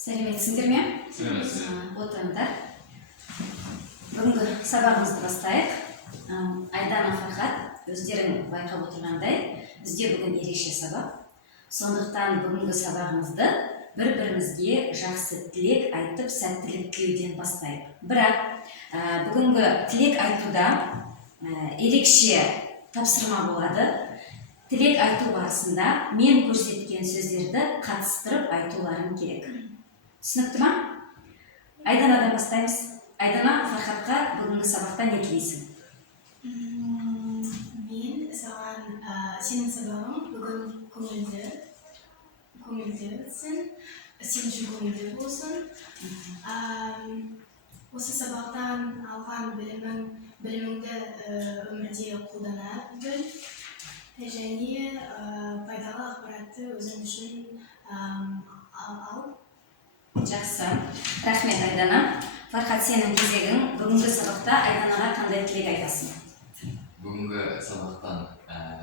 Сәлеметсіңдер ме? Сәлеметсіз. Отырыңдар. Бүгінгі сабағымызды бастайық. Айдана, Фархат, өздерің байқап отырғандай, бізде бүгін ерекше сабақ. Сондықтан бүгінгі сабағымызды бір-бірімізге жақсы тілек айтып, сәттілік тілеуден бастайық. Бірақ бүгінгі тілек айтуда ерекше тапсырма болады. Тілек айту барысында мен көрсеткен сөздерді қатыстырып айтуларың керек. Түсінікті ма? Айданадан бастаймыз. Айдана, Фархатқа бүгінгі сабақта не тілейсің? Мен саған сенің сабағың бүгін көңілді өтсін, сен үшін көңілді болсын. Осы сабақтан алған біліміңді өмірде қолдана біл және пайдалы ақпаратты өзің үшін ал. Жақсы. Рахмет, Айдана. Фархат, сенің кезегің. Бүгінгі сабақта Айданаға қандай тілек айтасың? Бүгінгі сабақтан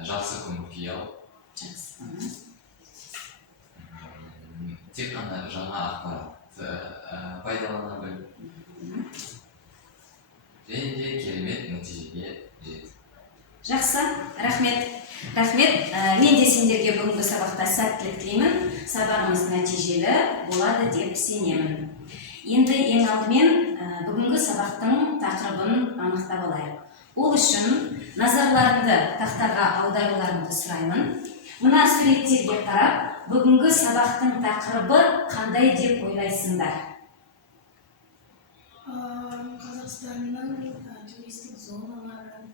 жақсы көңіл ал. Жақсы. Тек қана жаңа ақпаратты пайдалана біл. Және де керемет нәтижеге жет. Жақсы. Рахмет. Рахмет. Мен де сендерге бүгінгі сабақта сәттілік тілеймін. Сабағымыз нәтижелі болады деп сенемін. Енді ең алдымен бүгінгі сабақтың тақырыбын анықтап алайық. Ол үшін назарларыңды тақтаға аударуларыңды сұраймын. Мына суреттерге қарап, бүгінгі сабақтың тақырыбы қандай деп ойлайсыңдар? Қазақстанның туристік зоналары.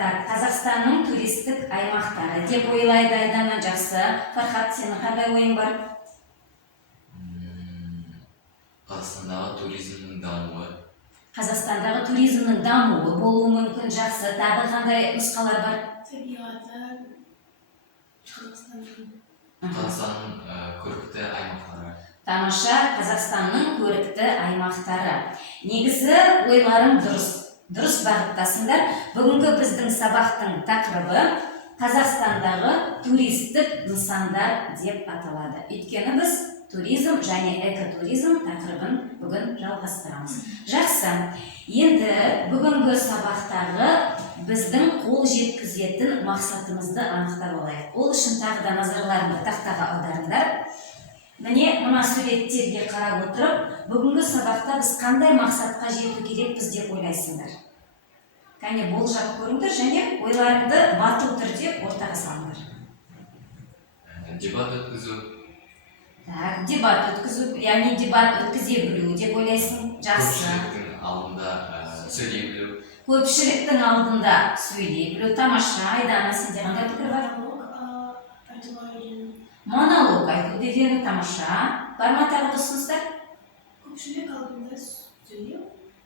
Қазақстанның туристік аймақтары деп ойлайды Айдана. Жақсы. Фархат, сенің қандай ойың бар? Қазақстандағы туризмнің дамуы. Қазақстандағы туризмнің дамуы болуы мүмкін. Жақсы. Тағы қандай нұсқалар бар? Табиғаты Қазақстанның көрікті аймақтары. Тамаша. Қазақстанның көрікті аймақтары. Негізі ойларың дұрыс бағыттасыңдар. Бүгінгі біздің сабақтың тақырыбы Қазақстандағы туристік нысандар деп аталады. Өйткені біз туризм және экотуризм тақырыбын бүгін жалғастырамыз. Жақсы. Енді бүгінгі сабақтағы біздің қол жеткізетін мақсатымызды анықтап алайық. Ол үшін тағы да назарларыңды тақтаға аударыңдар. Міне, мына суреттерге қарап отырып, бүгінгі сабақта біз қандай мақсатқа жету керекпіз деп ойлайсыңдар? Кәне болжап көріңдер және ойларыңды батыл түрде ортаға салыңдар. Дебат өткізу. Дебат өткізу, яғни дебат өткізе білу деп ойлайсың. Жақсы. Көпшіліктің алдында сөйлей білу. Көпшіліктің алдында сөйлей білу. Тамаша. Айдана, сенде қандай пікір бар? Монолог айту дегені тамаша. Бар ма тағы ұсыныстар? Көпшілік алдында сөйлеу.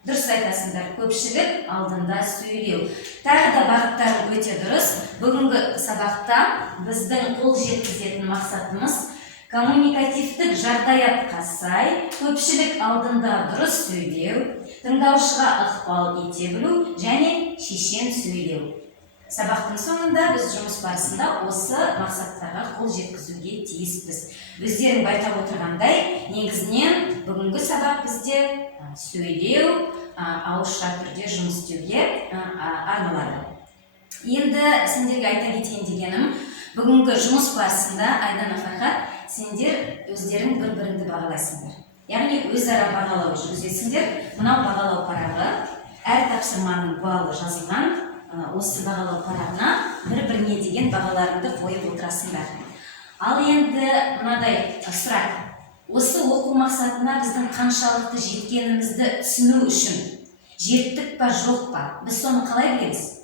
Дұрыс айтасыңдар. Көпшілік алдында сөйлеу. Тағы да бағыттарың өте дұрыс. Бүгінгі сабақта біздің қол жеткізетін мақсатымыз коммуникативтік жағдаятқа сай көпшілік алдында дұрыс сөйлеу, тыңдаушыға ықпал ете білу және шешен сөйлеу. Сабақтың соңында біз жұмыс барысында осы мақсаттарға қол жеткізуге тиіспіз. Өздерің байқап отырғандай, негізінен бүгінгі сабақ бізде сөйлеу, ауызша түрде жұмыс істеуге арналады. Енді сендерге айта кетейін дегенім, бүгінгі жұмыс барысында Айдана, Фархат, сендер өздерің бір-біріңді бағалайсыңдар. Яғни өзара бағалау жүргізесіңдер. Мынау бағалау парағы, әр тапсырманың балы жазылған. Осы бағалау парағына бір-біріне деген бағаларыңды қойып отырасыңдар. Ал енді мынадай сұрақ. Осы оқу мақсатына біздің қаншалықты жеткенімізді түсіну үшін жеттік па, жоқ па? Біз соны қалай білеміз?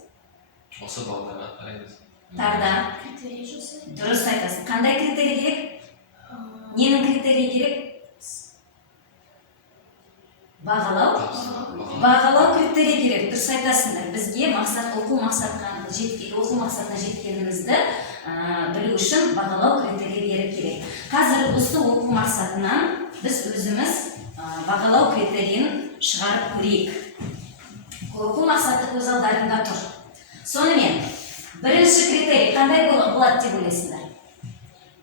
Осы бағдарға қараймыз. Тағы да. Критерий жасау. Дұрыс айтасың. Қандай критерий керек? Ненің критерий керек? Бағалау критерий керек. Дұрыс айтасыңдар. Бізге оқу мақсатына жеткенімізді білу үшін бағалау критерийлері керек. Қазір осы оқу мақсатынан біз өзіміз бағалау критерийін шығарып көрейік. Оқу мақсаты көз алдарында тұр. Сонымен, бірінші критерий қандай болады деп ойлайсыңдар?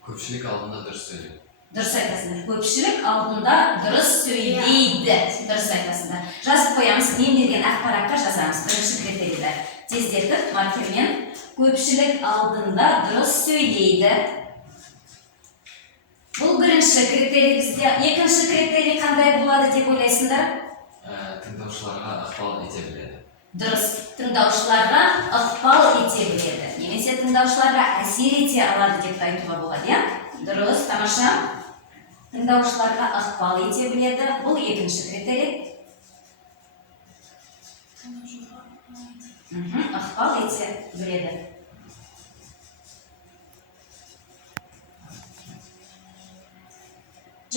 Көпшілік алдында дұрыс сөйлеу. Дұрыс айтасыңдар. Көпшілік алдында дұрыс сөйлейді. Дұрыс айтасыңдар. Жазып қоямыз. Мен берген ақпаратқа жазамыз. Бірінші критерийді тездетіп маркермен. Көпшілік алдында дұрыс сөйлейді. Бұл бірінші критерий бізде. Екінші критерий қандай болады деп ойлайсыңдар? Тыңдаушыларға ықпал ете біледі. Дұрыс. Тыңдаушыларға ықпал ете біледі. Немесе тыңдаушыларға әсер ете алады деп айтуға болады, иә? Дұрыс, тамаша. Тыңдаушыларға ықпал ете біледі. Бұл екінші критерий. Ықпал ете біледі.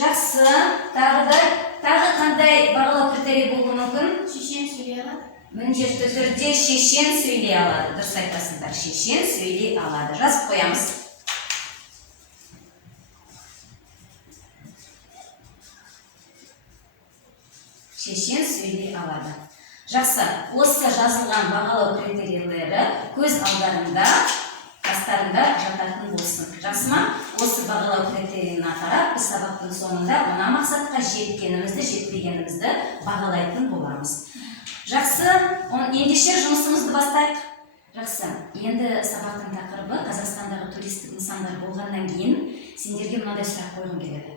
Жақсы. Тағы қандай бағалау критерий болуы мүмкін? Шешен сөйлей алады. Міндетті түрде шешен сөйлей алады. Дұрыс айтасыңдар. Шешен сөйлей алады. Жазып қоямыз. Шешен сөйлей алады. Жақсы. Осы жазылған бағалау критерийлері көз алдарында, қастарында жататын болсын. Жақсы ма? Осы бағалау критерийіне қарап, біз сабақтың соңында мына мақсатқа жеткенімізді, жетпегенімізді бағалайтын боламыз. Жақсы. Ендеше жұмысымызды бастайық. Жақсы. Енді сабақтың тақырыбы Қазақстандағы туристік нысандар болғаннан кейін сендерге мынадай сұрақ қойғым келеді.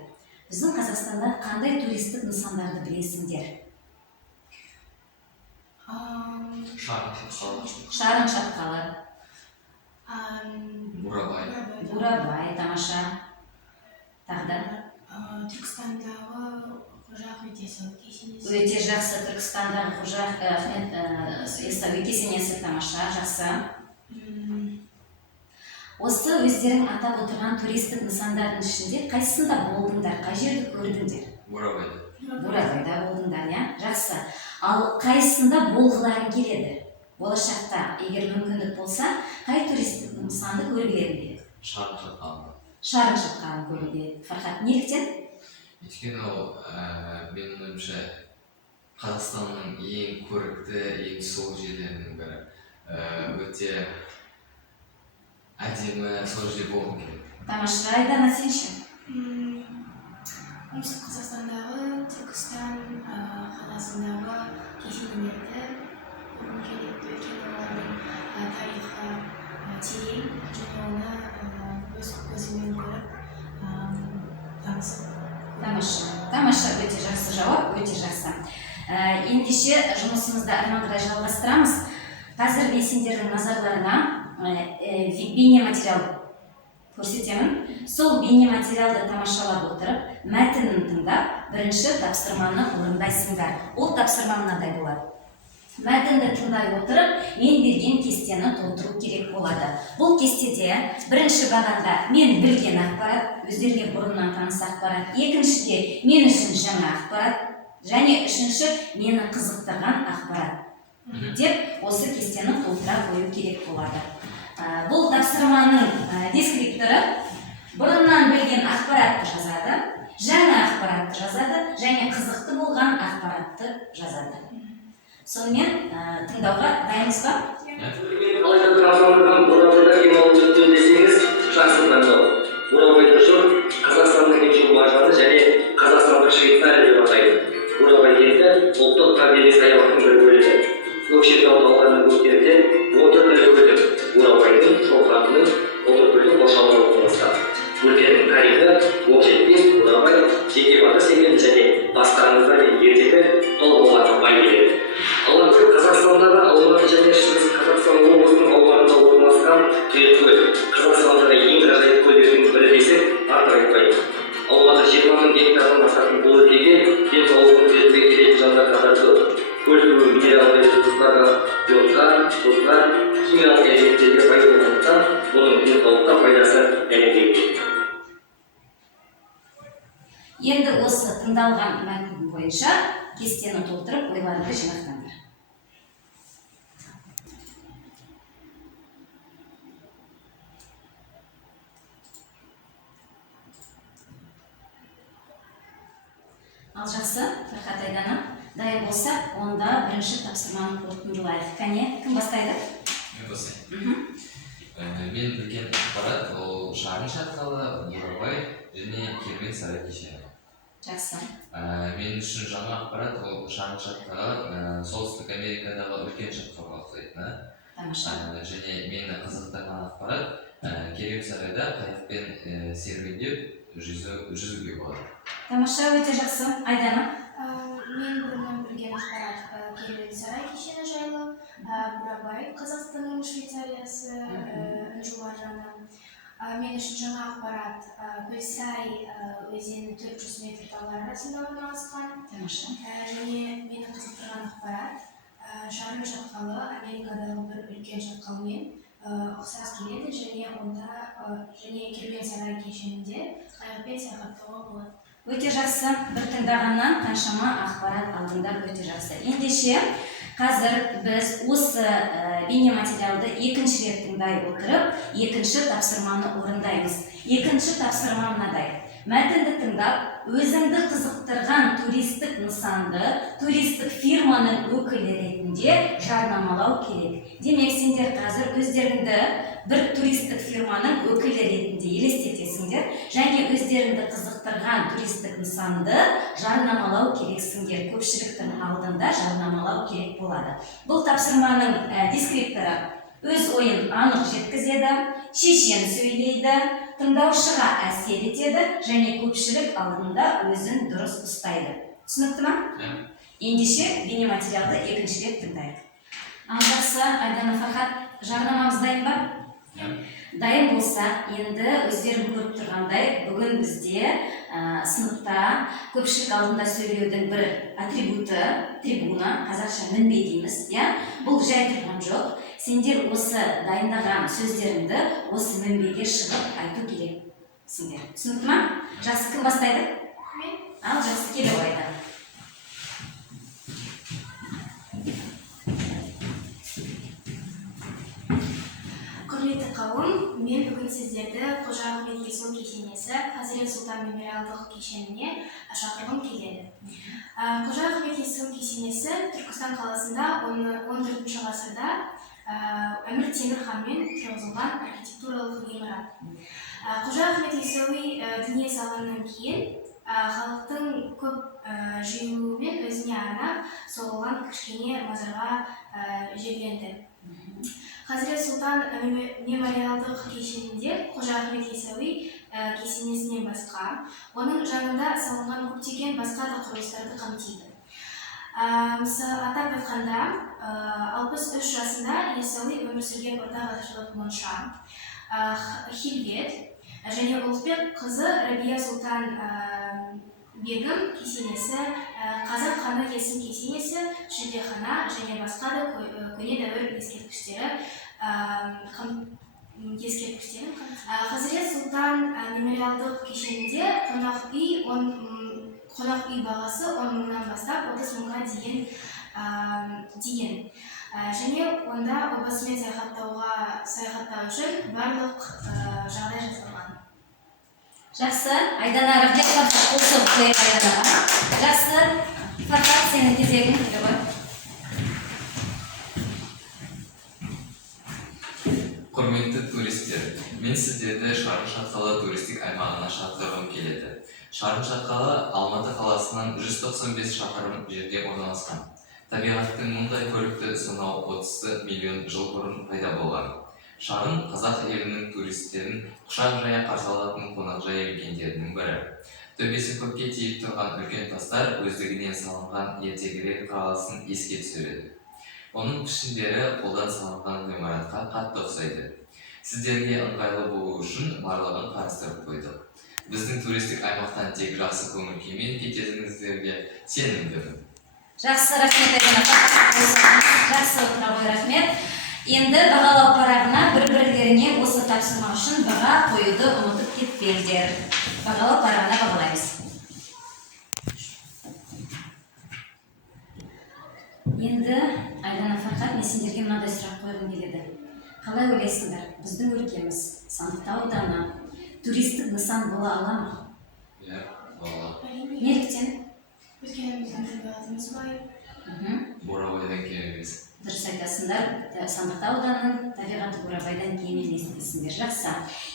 Біздің Қазақстанда қандай туристік нысандарды білесіңдер? Шарын шатқалы. Бурабай, тамаша. Тағда? Түркістандағы Қожа Ахмет Яссауи кесенесі. Өте жақсы. Түркістандағы Қожа Ахмет Яссауи кесенесі, тамаша, жақсы. Осы өздерің атап отырған туристік нысандардың ішінде қайсысында болдыңдар, қай жерді көрдіңдер? Бурабайда. Бурабайда болдыңдар, иә? Жақсы. Ал қайсысында болғыларың келеді? Болашақта, егер мүмкіндік болса, қай туристік нысанды көргілерің келеді? Шарын шатқалы. Шарын шатқалын көруге. Фархат, неліктен? Өйткені ол менің ойымша Қазақстанның ең көрікті, ең сұлу жерлерінің бірі. Өте әдемі, сол жерде болғым келеді. Тамаша. Айдана, сен ше? Оңтүстік Қазақстандағы Түркістан қаласындағы кесенелерді көргім келеді. Өйткені олардың тарихы терең және оны өз көзімен көріп танысып. Тамаша, өте жақсы жауап, өте жақсы. Ендеше жұмысымызды әрмен қарай жалғастырамыз. Қазір мен сендердің назарларына бейнематериал көрсетемін. Сол бейнематериалды тамашалап отырып, мәтінін тыңдап, бірінші тапсырманы орындайсыңдар. Ол тапсырма мынадай болады. Мәтінді тыңдай отырып, мен берген кестені толтыру керек болады. Бұл кестеде бірінші бағанда мен білген ақпарат, өздерге бұрыннан таныс ақпарат, екіншіде мен үшін жаңа ақпарат, және үшінші мені қызықтырған ақпарат деп осы кестені толтыра қою керек болады. Бұл тапсырманың дескрипторы бұрыннан білген ақпаратты жазады, жаңа ақпаратты жазады, және қызықты болған ақпаратты жазады. Сонымен тыңдауға дайынсыз ба? Алайда Қазақстандағы Бурабайда демалып жүрген десеңіз, жақсы таңдау. Бурабайды жұрт Қазақстанның ең маржаны және Қазақстандық Швейцария деп атайды. Бурабай кенті ұлттық табиғи саябақтың бір бөлігі. Көкшетау тауларының бөктерінде Отыр көлі Бурабайдың шоқатының Отыр көлі қоршауында орналасқан. Өлкенің тарихы оқжетпес, Бурабай, Жекебаты секілді және басқарыңызда мен ертегі толғауларға бай келеді. Алакөл Қазақстандағы Алматы және Шығыс Қазақстан облысының аумағында орналасқан тұйық көл. Қазақстандағы ең ғажайып көлдердің бірі десек артық айтпаймыз. Аумағы 20 мың гектардан асатын бұл өлкеге денсаулығын түзетуге келетін жандар қатары көп. Көл суы минералды ресурстарға, биотқа, тұзға, химиялық элементтерге бай болғандықтан, бұның денсаулыққа пайдасы дәлелденген. Енді осы тыңдалған мәтін бойынша кестені толтырып, ойларыңды жинақтаңдар. Ал жақсы, Фархат, Айдана, дайын болсақ, онда бірінші тапсырманы қорытындылайық. Кәне, кім бастайды? Мен бастаймын. Мен білген ақпарат ол Шарын шатқалы, Бурабай және Керуен сарай кешені. Жақсы. Мен үшін жаңа ақпарат ол шағын шатқалы Солтүстік Америкадағы үлкен шатқалға ұқсайтыны. Тамаша. Және мені қызықтырған ақпарат Керем сарайда қайықпен серуендеп жүзуге болады. Тамаша, өте жақсы. Айдана? Мен бұрыннан білген ақпарат Керуен сарай кешені жайлы, Бурабай, Қазақстанның Швейцариясы, Інжу маржаны. Мен үшін жаңа ақпарат Көлсай өзені 400 метр таулар арасында орналасқан. Тамаша. Және мені қызықтырған ақпарат шағын шатқалы Америкадағы бір үлкен шатқалмен ұқсас келеді, және Керуен сарай кешенінде қайықпен саяхаттауға болады. Өте жақсы. Бір тыңдағаннан қаншама ақпарат алдыңдар, өте жақсы. Ендеше қазір біз осы бейнематериалды екінші рет тыңдай отырып, екінші тапсырманы орындаймыз. Екінші тапсырма мынадай. Мәтінді тыңдап, өзіңді қызықтырған туристік нысанды туристік фирманың өкілі ретінде жарнамалау керек. Демек, сендер қазір өздеріңді бір туристік фирманың өкілі ретінде елестетесіңдер, және өздеріңді қызықтырған туристік нысанды жарнамалау керексіңдер. Көпшіліктің алдында жарнамалау керек болады. Бұл тапсырманың дескрипторы өз ойын анық жеткізеді, шешен сөйлейді, тыңдаушыға әсер етеді, және көпшілік алдында өзін дұрыс ұстайды. Түсінікті ма? Ендеше бейнематериалды екінші рет тыңдайық. Жақсы, Айдана, Фархат, жарнамамыз дайын ба? Дайын болса, енді өздерің көріп тұрғандай, бүгін бізде сыныпта көпшілік алдында сөйлеудің бір атрибуты, трибуна, қазақша мінбе дейміз. Бұл жай тұрған жоқ. Сендер осы дайындаған сөздеріңді осы мінбеге шығып айту керексіңдер. Түсінікті ма? Жақсы, кім бастайды? Мен. Ал, жақсы, келе қойды. Құрметті қауым, мен бүгін сіздерді Қожа Ахмет Яссауи кесенесі Хазірет Сұлтан мемориалдық кешеніне шақырғым келеді. Қожа Ахмет Яссауи кесенесі Түркістан қаласында 14 ғасырда Әмір Темір ханмен тұрғызылған архитектуралық ғимарат. Қожа Ахмет Яссауи дүние салғаннан кейін халықтың көп жиылуымен өзіне арнап соғылған кішкене мазарға жерленді. Хазірет Сұлтан мемориалдық кешенінде Қожа Ахмет Яссауи кесенесінен басқа, оның жанында салынған көптеген басқа да құрылыстарды қамтиды. Атап айтқанда, 63 жасында Яссауи өмір сүрген орта ғасырлық монша Хилвет және Ұлықбек қызы Рабия Сұлтан бегім кесенесі, қазақ ханы есім кесенесі, шілдехана және басқа да көне дәуір ескерткіштері Хазірет Сұлтан мемориалдық кешенінде қонақ үй бағасы 10 мыңнан бастап 30 мыңға дейін. Және онда отбасымен саяхаттау үшін барлық жағдай жасалған. Жақсы, Айдана, рахмет, қосып қойып Айданаға. Жақсы, Фархат, сенің кезегің келе ғой. Құрметті туристер, мен сіздерді Шарын шатқалы туристік аймағына шақырғым келеді. Шарын шатқалы Алматы қаласынан 195 шақырым жерде орналасқан. Табиғаттың мұндай көрікті сонау 30 миллион жыл бұрын пайда болған. Шарын қазақ елінің туристерін құшақ жая қарсы алатын қонақжай мекендерінің бірі. Төбесі көкке тиіп тұрған үлкен тастар өздігінен салынған ертегілер қаласын еске түсіреді. Оның пішіндері қолдан салынған ғимаратқа қатты ұқсайды. Сіздерге ыңғайлы болу үшін барлығын қарастырып қойдық. Біздің туристік аймақтан тек жақсы көңіл күймен кететініңіздерге сенімдімін. Жақсы, рахмет Айдана. Жақсы, рахмет. Енді бағалау парағына бір-бірлеріне осы тапсырма үшін баға қоюды ұмытып кетпеңдер. Бағалау парағына бағалаймыз. Енді Айдана, Фархат, мен сендерге мынадай сұрақ қойғым келеді. Қалай ойлайсыңдар, біздің өлкеміз Сандықтау ауданы туристік нысан бола ала ма? Бола. Неліктен? Өйткені біздің табиғатымыз бай. Бурабайдан кем емес. дұрыс айтасыңдар. Сандықтау ауданының табиғаты бурабайдан кемел естисіңдер. Жақсы.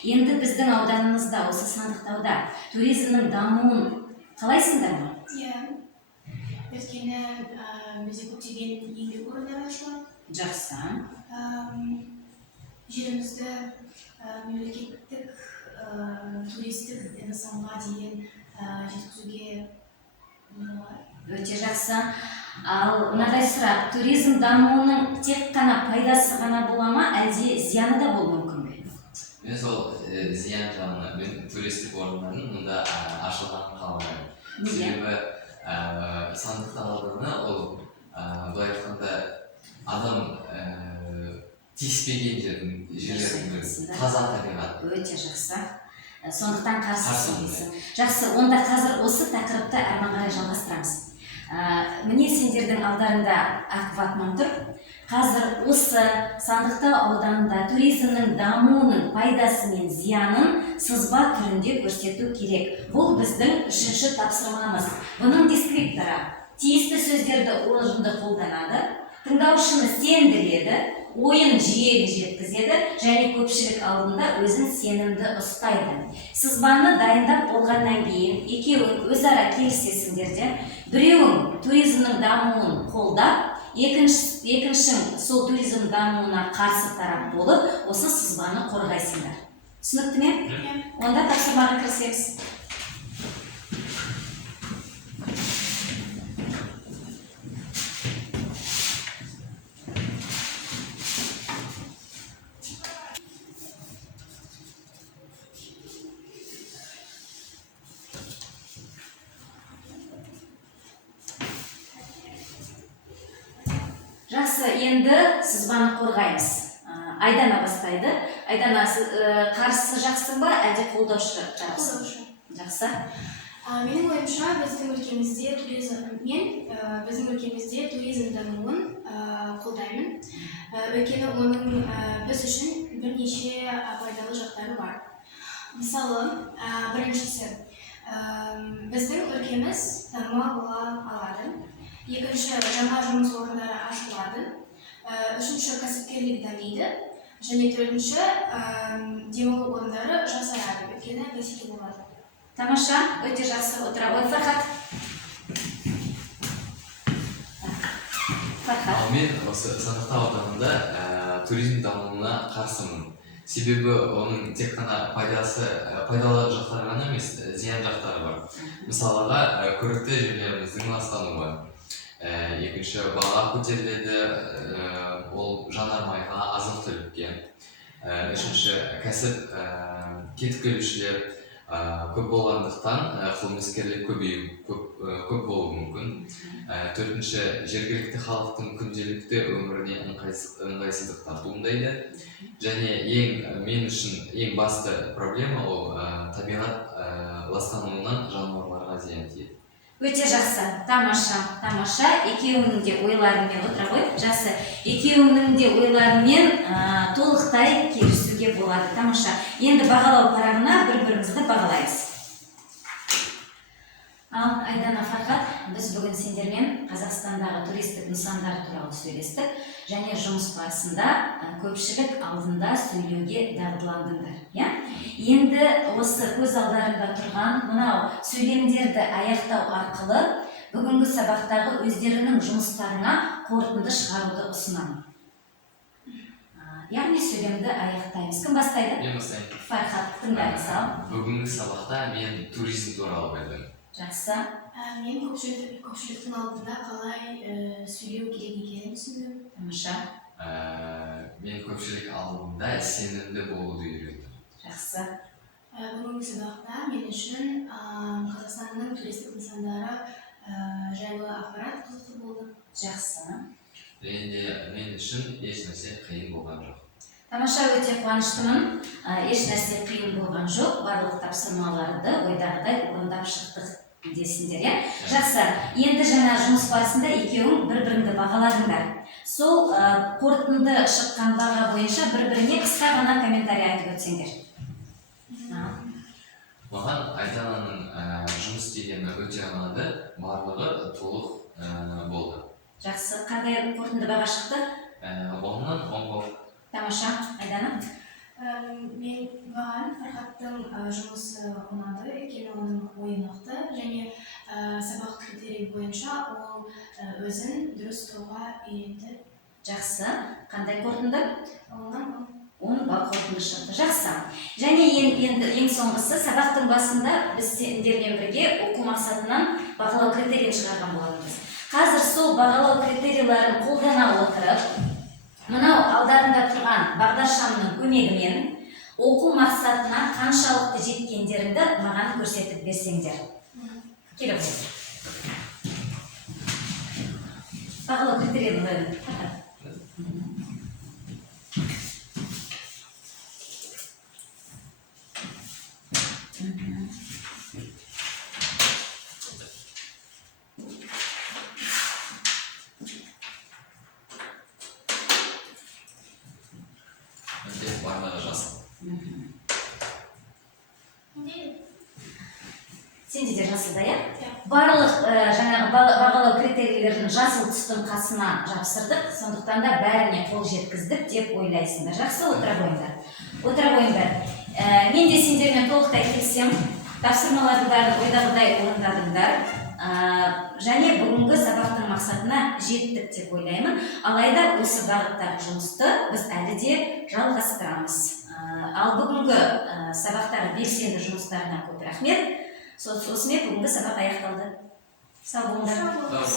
Енді біздің ауданымызда, осы Сандықтауда туризмнің дамуын қалайсыңдар ма? Иә. Өйткені бізде көптеген еңбек орындары ашылады. Жақсы. Жерімізді мемлекеттік туристік нысанға дейін жеткізуге болады. Өте жақсы. Ал мынадай сұрақ, туризм дамуының тек қана пайдасы ғана бола ма, әлде зияны да болуы мүмкін бе? Мен сол зиян жағына, мен туристік орындардың мұнда ашылғанын қаламаймын. Себебі Сандықтау ауданы ол былай айтқанда адам тиіспеген жерлердің таза табиғат. Өте жақсы. Сондықтан қарсысың дейсің. Жақсы, онда қазір осы тақырыпты әрмен қарай жалғастырамыз. Міне сендердің алдарында акватман тұр. Қазір осы Сандықтау ауданында туризмнің дамуының пайдасы мен зиянын сызба түрінде көрсету керек. Бұл біздің 3-ші тапсырмамыз. Бұның дескрипторы тиісті сөздерді орынды қолданады, тыңдаушыны сендіреді, ойын жүйелі жеткізеді және көпшілік алдында өзін сенімді ұстайды. Сызбаны дайындап болғаннан кейін екеуің өзара келісесіңдер де, біреуің туризмнің дамуын қолдап, екіншің сол туризм дамуына қарсы тарап болып, осы сызбаны қорғайсыңдар. Түсінікті ме? Онда тапсырмаға кірісеміз. Жақсы, енді сызбаны қорғаймыз. Айдана бастайды. Айдана, қарсы жақсың ба, әлде қолдаушы жақсың? Қолдаушы. Жақсы. Менің ойымша, біздің өлкемізде туризм дамуын қолдаймын. Өйткені оның біз үшін бірнеше пайдалы жақтары бар. Мысалы, біріншісі, біздің өлкеміз дамуға бола алады. Екінші, жаңа жұмыс орындары ашылады. Үшінші, кәсіпкерлік дамиды. Және төртінші, демалу орындары жақсарады. Өйткені бәсеке болады. Тамаша, өте жақсы отыра ғой. Фархат. Ал мен осы Сандықтау ауданында туризм дамуына қарсымын. Себебі оның тек қана пайдалы жақтары ғана емес, зиян жақтары бар. Мысалға, көрікті жерлеріміздің ластануы. Екінші, баға көтеріледі, ол жанармайға, азық-түлікке. Үшінші, кәсіп кетіп-келушілер көп болғандықтан қылмыскерлік көп болуы мүмкін. Төртінші, жергілікті халықтың күнделікті өміріне ыңғайсыздықтар туындайды. Және мен үшін ең басты проблема ол табиғат ластануынан жануарларға зиян тиеді. Өте жақсы, тамаша. Екеуінің де ойларымен отыра ғой. Жақсы, екеуінің де ойларымен толықтай келісуге болады. Тамаша. Енді бағалау парағына бір-бірімізді бағалаймыз. Ал Айдана, Фархат, біз бүгін сендермен Қазақстандағы туристік нысандар туралы сөйлестік. Және жұмыс барысында көпшілік алдында сөйлеуге дағдыландыңдар. Енді осы көз алдарында тұрған мынау сөйлемдерді аяқтау арқылы бүгінгі сабақтағы өздерінің жұмыстарына қорытынды шығаруды ұсынамын. Яғни сөйлемді аяқтаймыз. Кім бастайды? Мен бастаймын. Фархат, тыңдаймыз ал. Бүгінгі сабақта мен туризм туралы білдім. Жақсы. Мен көпшіліктің алдында қалай сөйлеу керек екенін түсіндім. Тамаша. Мен көпшілік алдында сенімді болуды үйрендім. Жақсы. Бүгінгі сабақта мен үшін Қазақстанның туристік нысандары жайлы ақпарат қызықты болды. Жақсы. Мен үшін еш нәрсе қиын болған жоқ. Тамаша, өте қуаныштымын. Еш нәрсе қиын болған жоқ. Барлық тапсырмаларды ойдағыдай орындап шықтық десіңдер. Жақсы. Енді жаңа жұмыс барысында екеуің бір-біріңді бағаладыңдар. Сол қорытынды шыққан баға бойынша бір-біріне қысқа ғана комментарий айтып өтсеңдер. Маған Айдананың жұмыс істегені өте ұнады, барлығы толық болды. Жақсы. Қандай қорытынды баға шықты? Оннан 10 бал. Тамаша, Айдана. Мен маған Фархаттың жұмысы ұнады, өйткені оның ойы нақты және сабақ критерий бойынша ол өзін дұрыс тұруға үйренді. Жақсы. Қандай қорытынды? Онан 10 бал қорытынды шықты. Жақсы. Және енді ең соңғысы сабақтың басында біз сендермен бірге оқу мақсатынан бағалау критерийін шығарған болатынбыз. Қазір сол бағалау критерийлерін қолдана отырып, мынау алдарында тұрған бағдаршамның көмегімен оқу мақсатына қаншалықты жеткендеріңді маған көрсетіп берсеңдер. Келіп отыр. Бағалау критерийлерін Барлығы жасыл. Сенде де жасылда, иә? Барлық жаңағы бағалау критерийлерін жасыл түстің қасына жапсырдық, сондықтан да бәріне қол жеткіздік деп ойлайсыңдар. Жақсы, отыра қойыңдар. Отыра қойыңдар. Мен де сендермен толықтай келісем, тапсырмаларды бәрін ойдағыдай орындадыңдар. Және бүгінгі сабақтың мақсатына жеттік деп ойлаймын. Алайда осы бағыттағы жұмысты біз әлі де жалғастырамыз. Ал бүгінгі сабақтағы белсенді жұмыстарына көп рахмет. Осымен бүгінгі сабақ аяқталды. Сау болыңдар. Сау болыңыз.